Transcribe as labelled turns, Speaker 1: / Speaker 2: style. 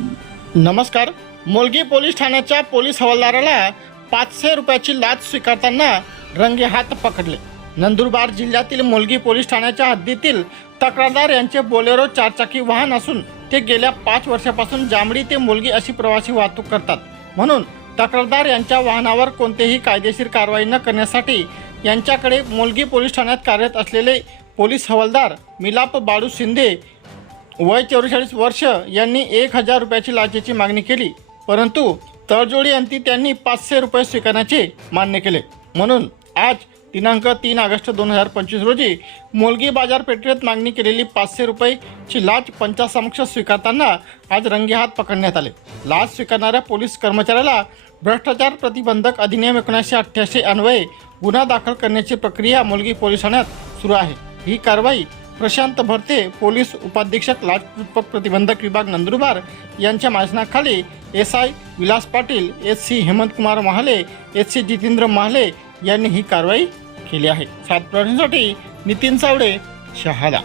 Speaker 1: नमस्कार. मोलगी पोलीस ठाण्याच्या पोलीस हवालदाराला पाचशे रुपयाची लाच स्वीकारताना रंगे हात पकडले. नंदुरबार जिल्ह्यातील मोलगी पोलीस ठाण्याच्या हद्दीतील तक्रारदार यांचे बोलेरो चारचाकी वाहन असून ते गेल्या पाच वर्षापासून जांभळी ते मोलगी अशी प्रवासी वाहतूक करतात. म्हणून तक्रारदार यांच्या वाहनावर कोणतेही कायदेशीर कारवाई न करण्यासाठी यांच्याकडे मोलगी पोलीस ठाण्यात कार्यरत असलेले पोलीस हवालदार मिलाप बाळू शिंदे वय चौवेचाळीस वर्ष यांनी एक हजार रुपयाची लाचेची मागणी केली. परंतु तळजोडी अंती त्यांनी पाचशे रुपये स्वीकारण्याचे मान्य केले. म्हणून आज दिनांक तीन ऑगस्ट दोन हजार पंचवीस रोजी मोलगी बाजारपेठेत मागणी केलेली पाचशे रुपयेची लाच पंचासमक्ष स्वीकारताना आज रंगेहात पकडण्यात आले. लाच स्वीकारणाऱ्या पोलीस कर्मचाऱ्याला भ्रष्टाचार प्रतिबंधक अधिनियम एकोणीसशे अठ्ठ्याऐंशी अन्वये गुन्हा दाखल करण्याची प्रक्रिया मोलगी पोलीस ठाण्यात सुरू आहे. ही कारवाई प्रशांत भरते पोलीस उपाधीक्षक लाचलुचपत प्रतिबंधक विभाग नंदुरबार यांच्या मार्गदर्शनाखाली S I Vilas Patil S C Hemantkumar Mahale S C Jitendra Mahale यांनी ही कारवाई केली आहे. सात प्रश्नासाठी नितीन सावडे शहादा.